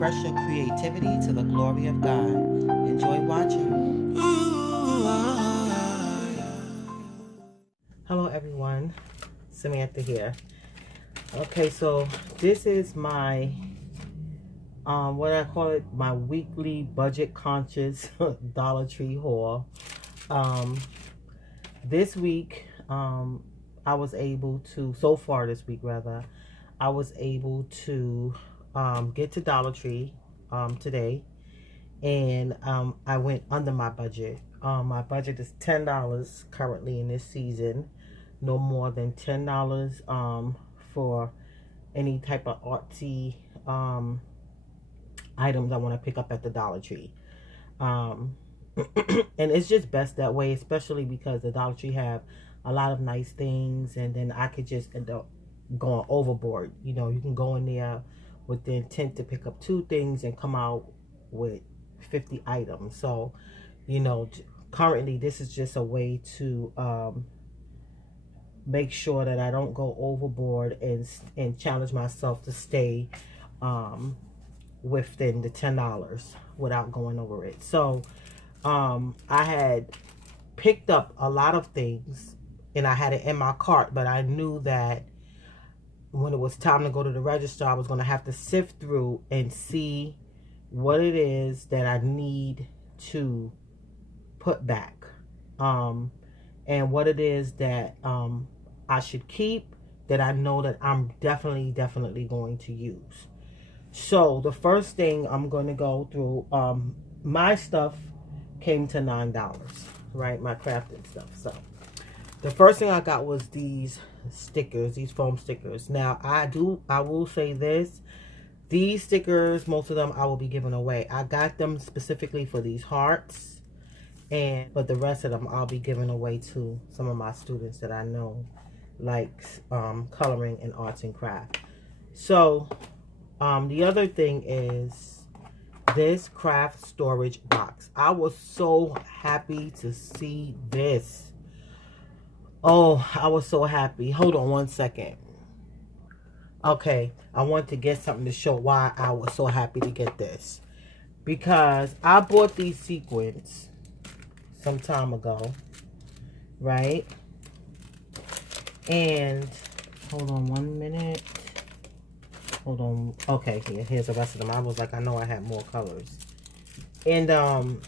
Express your creativity to the glory of God. Enjoy watching. Hello everyone, Samantha here. Okay, so this is my what I call it, my weekly budget conscious Dollar Tree haul. This week I was able to, so far this week rather, I was able to get to Dollar Tree today, and I went under my budget. My budget is $10 currently in this season, no more than $10 for any type of artsy items I want to pick up at the Dollar Tree. And it's just best that way, especially because the Dollar Tree have a lot of nice things, and then I could just end up going overboard. You know, you can go in there with the intent to pick up 2 things and come out with 50 items. So, you know, currently this is just a way to make sure that I don't go overboard and challenge myself to stay within the $10 without going over it. So I had picked up a lot of things and I had it in my cart, but I knew that when it was time to go to the register, I was going to have to sift through and see what it is that I need to put back, and what it is that I should keep, that I know that I'm definitely going to use. So the first thing I'm going to go through, my stuff came to $9, right? My crafting stuff. So the first thing I got was these stickers, these foam stickers. Now I will say this, these stickers, most of them I will be giving away. I got them specifically for these hearts, but the rest of them I'll be giving away to some of my students that I know likes coloring and arts and craft. So the other thing is this craft storage box. I was so happy to see this. Oh, I was so happy. Hold on one second. Okay, I want to get something to show why I was so happy to get this. Because I bought these sequins some time ago, right? And hold on 1 minute. Hold on. Okay, here's the rest of them. I was like, I know I had more colors. And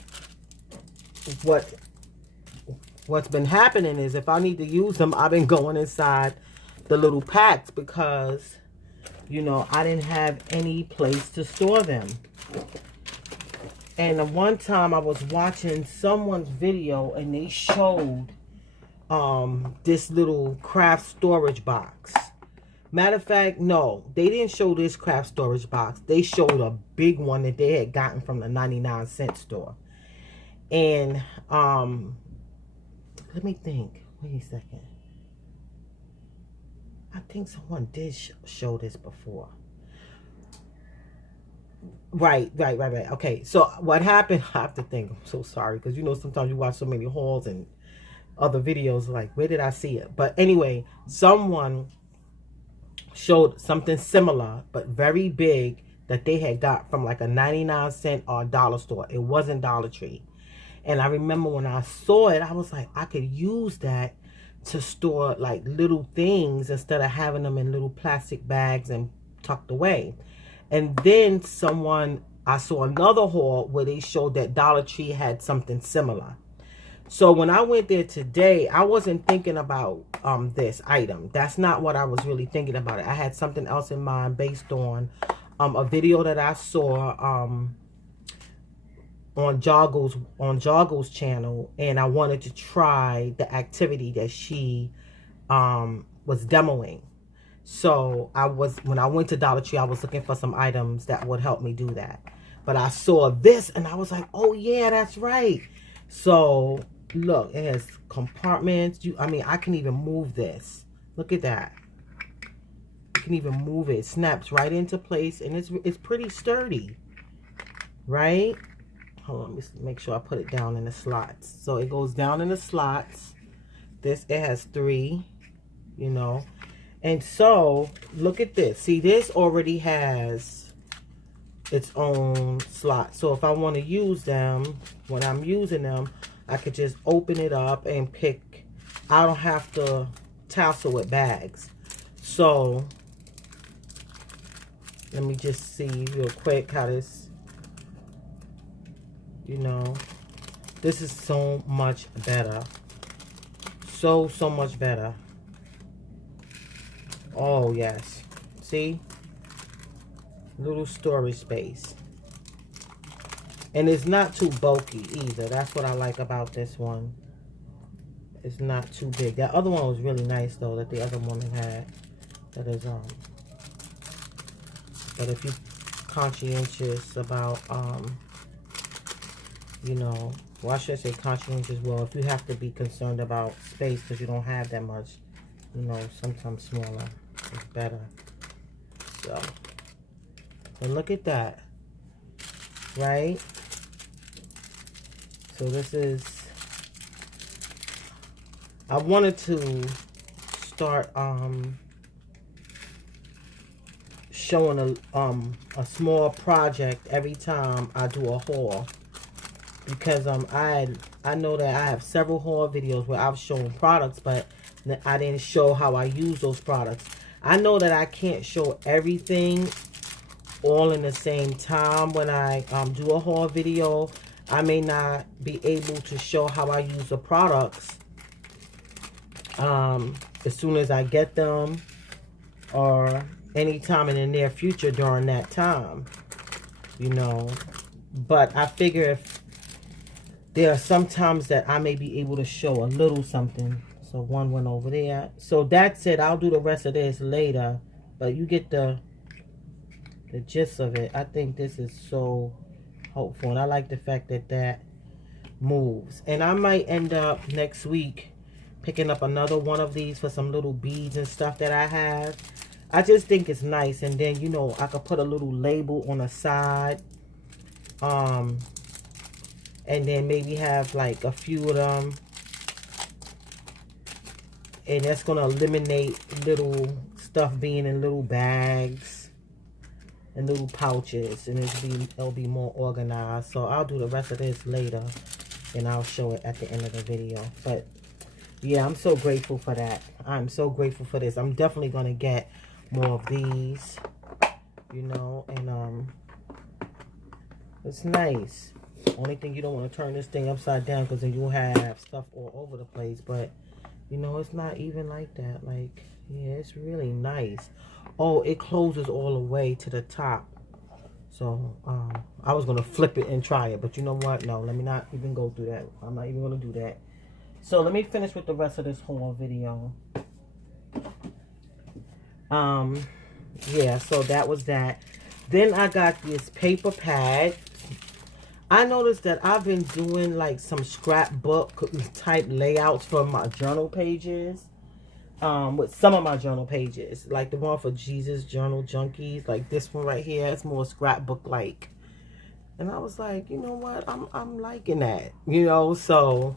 what's been happening is if I need to use them, I've been going inside the little packs because, you know, I didn't have any place to store them. And the one time I was watching someone's video and they showed this little craft storage box. Matter of fact, no, they didn't show this craft storage box. They showed a big one that they had gotten from the 99-cent store. And let me think. Wait a second. I think someone did show this before. Right. Okay, so what happened, I have to think. I'm so sorry, because you know sometimes you watch so many hauls and other videos, like, where did I see it? But anyway, someone showed something similar, but very big, that they had got from like a 99-cent or dollar store. It wasn't Dollar Tree. And I remember when I saw it, I was like, I could use that to store like little things instead of having them in little plastic bags and tucked away. And then I saw another haul where they showed that Dollar Tree had something similar. So when I went there today, I wasn't thinking about this item. That's not what I was really thinking about. I had something else in mind based on a video that I saw on Joggo's channel, and I wanted to try the activity that she was demoing. So when I went to Dollar Tree, I was looking for some items that would help me do that. But I saw this and I was like, oh yeah, that's right. So look, it has compartments. I mean, I can even move this. Look at that. You can even move it. It snaps right into place, and it's pretty sturdy, right? Hold on, let me make sure I put it down in the slots. So it goes down in the slots. It has 3, you know. And so, look at this. See, this already has its own slot. So if I want to use them, when I'm using them, I could just open it up and pick. I don't have to tassel with bags. So let me just see real quick how this, you know, this is so much better. So much better. Oh, yes. See? Little storage space. And it's not too bulky either. That's what I like about this one. It's not too big. That other one was really nice, though, that the other woman had. That is, but if you're conscientious about, you know, well, I should say conscientious. Well, if you have to be concerned about space because you don't have that much, you know, sometimes smaller is better. So, but look at that, right? So this is, I wanted to start showing a small project every time I do a haul, because I know that I have several haul videos where I've shown products, but I didn't show how I use those products. I know that I can't show everything all in the same time. When I do a haul video, I may not be able to show how I use the products as soon as I get them, or anytime in the near future during that time, you know. But I figure if there are some times that I may be able to show a little something. So one went over there. So that's it. I'll do the rest of this later, but you get the gist of it. I think this is so helpful, and I like the fact that that moves. And I might end up next week picking up another one of these for some little beads and stuff that I have. I just think it's nice. And then, you know, I could put a little label on the side, and then maybe have like a few of them, and that's going to eliminate little stuff being in little bags and little pouches, and it'll be more organized. So I'll do the rest of this later, and I'll show it at the end of the video. But yeah, I'm so grateful for that. I'm so grateful for this. I'm definitely going to get more of these, you know, and it's nice. Only thing, you don't want to turn this thing upside down, because then you'll have stuff all over the place. But you know, it's not even like that. Like, yeah, it's really nice. Oh, it closes all the way to the top. So I was gonna flip it and try it, but you know what, no, let me not even go through that. I'm not even gonna do that. So let me finish with the rest of this whole video. Yeah, so that was that. Then I got this paper pad. I noticed that I've been doing like some scrapbook type layouts for my journal pages, with some of my journal pages, like the one for Jesus Journal Junkies, like this one right here. It's more scrapbook like, and I was like, you know what, I'm liking that, you know. So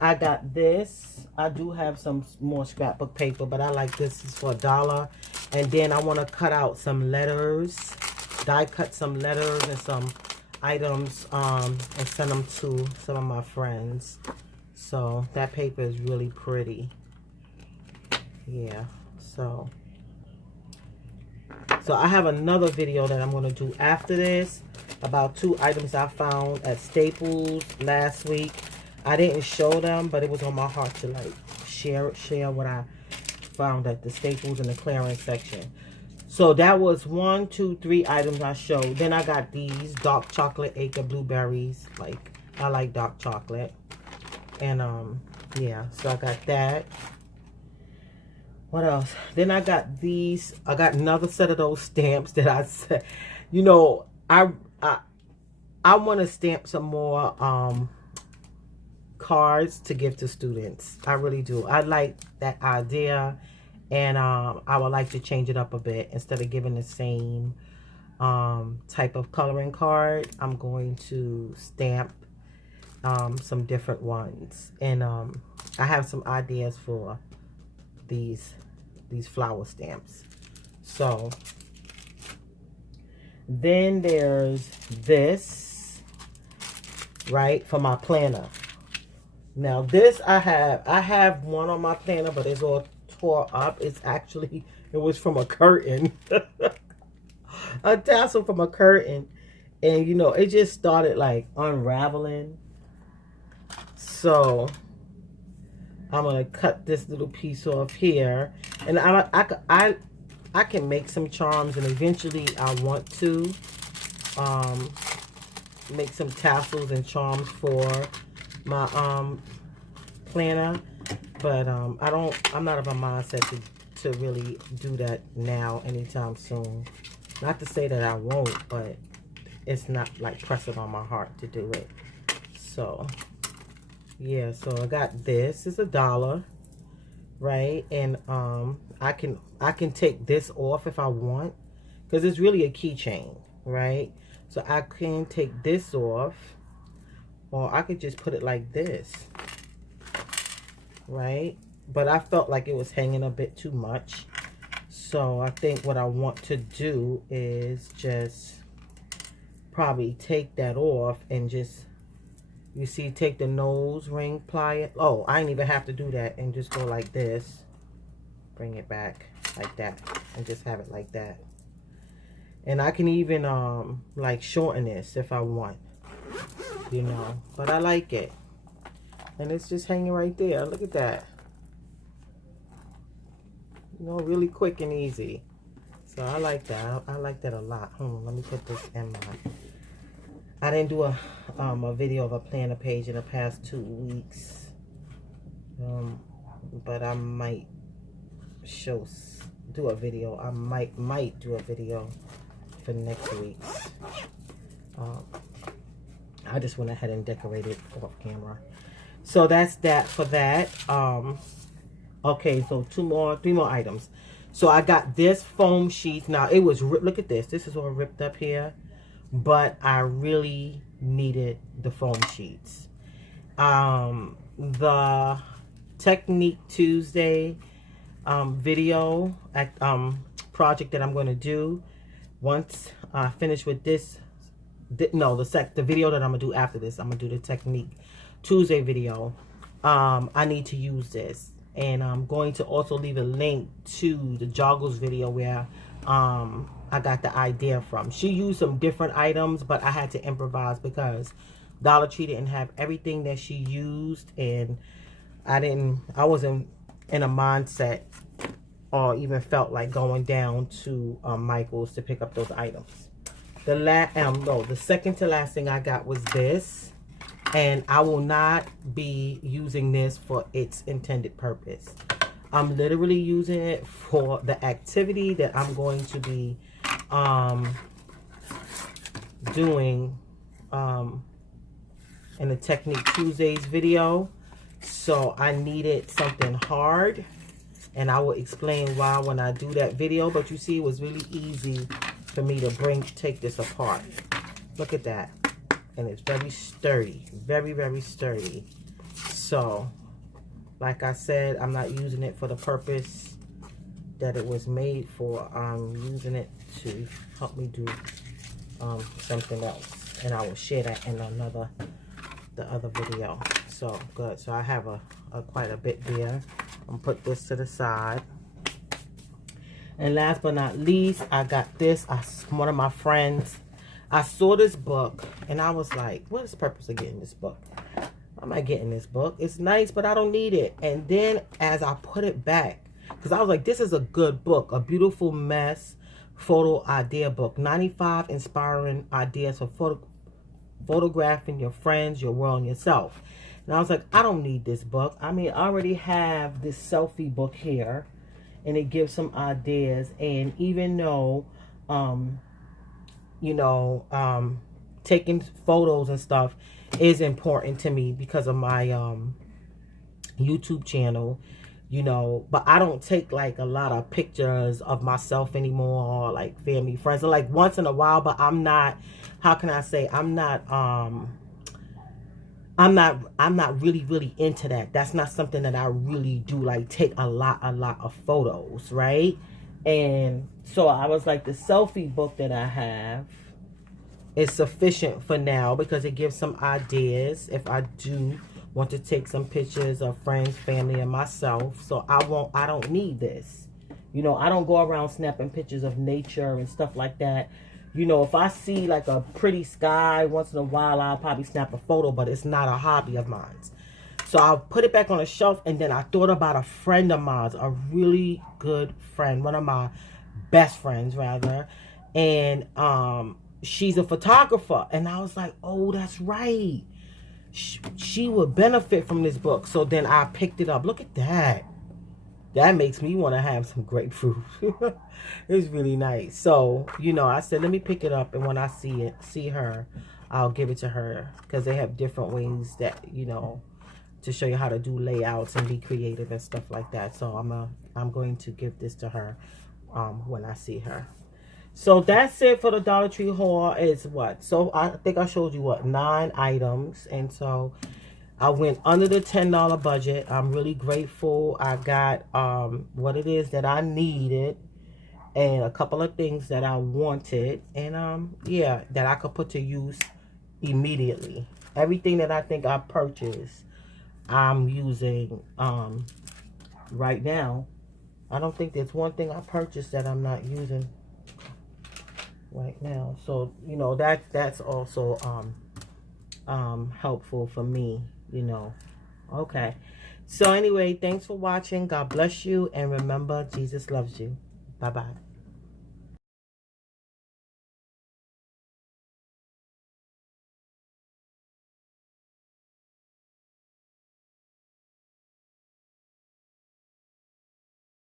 I got this. I do have some more scrapbook paper, but I like this. Is for $1. And then I want to cut out some letters, die cut some letters and some items, and send them to some of my friends. So that paper is really pretty. Yeah, so I have another video that I'm going to do after this about 2 items I found at Staples last week. I didn't show them, but it was on my heart to like share what I found at the Staples in the clearance section. So that was 1, 2, 3 items I showed. Then I got these dark chocolate acre blueberries. Like, I like dark chocolate. And yeah, so I got that. What else? Then I got these. I got another set of those stamps that I said, you know, I want to stamp some more cards to give to students. I really do. I like that idea. And I would like to change it up a bit. Instead of giving the same type of coloring card, I'm going to stamp some different ones. And I have some ideas for these flower stamps. So Then there's this, right, for my planner. Now this I have one on my planner, but it's all tore up. It's actually, it was from a curtain. A tassel from a curtain. And you know, it just started like unraveling. So I'm gonna cut this little piece off here. And I can make some charms, and eventually I want to make some tassels and charms for my planner, but I'm not of a mindset to really do that now anytime soon. Not to say that I won't, but it's not like pressing on my heart to do it. So yeah, so I got this. It's $1, right? And I can take this off if I want, because it's really a keychain, right? So I can take this off, or I could just put it like this, right? But I felt like it was hanging a bit too much. So I think what I want to do is just probably take that off and just, you see, take the nose ring plier. Oh, I didn't even have to do that, and just go like this. Bring it back like that, and just have it like that. And I can even like shorten this if I want, you know, but I like it. And it's just hanging right there. Look at that. You know, really quick and easy. So I like that. I like that a lot. Let me put this in my... I didn't do a video of a planner page in the past 2 weeks. But I might do a video. I might do a video for next week. I just went ahead and decorated off camera. So that's that for that. Okay, so 3 more items. So I got this foam sheet. Now it was, look at this. This is all ripped up here, but I really needed the foam sheets. The Technique Tuesday video project that I'm going to do, once I finish with this, the video that I'm going to do after this, I'm going to do the Technique Tuesday video. I need to use this, and I'm going to also leave a link to the Joggles video where I got the idea from. She used some different items, but I had to improvise because Dollar Tree didn't have everything that she used, and I wasn't in a mindset or even felt like going down to Michael's to pick up those items. The second to last thing I got was this, and I will not be using this for its intended purpose. I'm literally using it for the activity that I'm going to be doing in the Technique Tuesdays video. So I needed something hard, and I will explain why when I do that video. But you see, it was really easy for me to take this apart. Look at that. And it's very sturdy, very, very sturdy. So like I said, I'm not using it for the purpose that it was made for. I'm using it to help me do something else, and I will share that in the other video. So good. So I have quite a bit there. I'm gonna put this to the side. And last but not least, I got this. One of my friends, I saw this book, and I was like, what is the purpose of getting this book? I'm not getting this book. It's nice, but I don't need it. And then as I put it back, because I was like, this is a good book, a beautiful mess photo idea book. 95 inspiring ideas for photographing your friends, your world, and yourself. And I was like, I don't need this book. I mean, I already have this selfie book here, and it gives some ideas. And even though, you know, taking photos and stuff is important to me because of my YouTube channel, you know, but I don't take like a lot of pictures of myself anymore, or like family, friends, or like once in a while. But I'm not, how can I say, I'm not really into that. That's not something that I really do, like take a lot of photos, right? And so I was like, the selfie book that I have is sufficient for now because it gives some ideas if I do want to take some pictures of friends, family, and myself. So I don't need this. You know, I don't go around snapping pictures of nature and stuff like that. You know, if I see like a pretty sky once in a while, I'll probably snap a photo, but it's not a hobby of mine. So I'll put it back on the shelf, and then I thought about a friend of mine, a really good friend, one of my best friends rather, and she's a photographer, and I was like, oh, that's right, she would benefit from this book. So then I picked it up. Look at that. That makes me want to have some grapefruit. It's really nice. So, you know, I said, let me pick it up, and when I see her, I'll give it to her, because they have different ways that, you know, to show you how to do layouts and be creative and stuff like that. So I'm going to give this to her when I see her. So that's it for the Dollar Tree haul. Is what? So I think I showed you what, 9 items, and so I went under the $10 budget. I'm really grateful. I got what it is that I needed, and a couple of things that I wanted, and yeah, that I could put to use immediately. Everything that I think I purchased, I'm using right now. I don't think there's one thing I purchased that I'm not using right now. So, you know, that's also helpful for me, you know. Okay. So anyway, thanks for watching. God bless you, and remember, Jesus loves you. Bye-bye.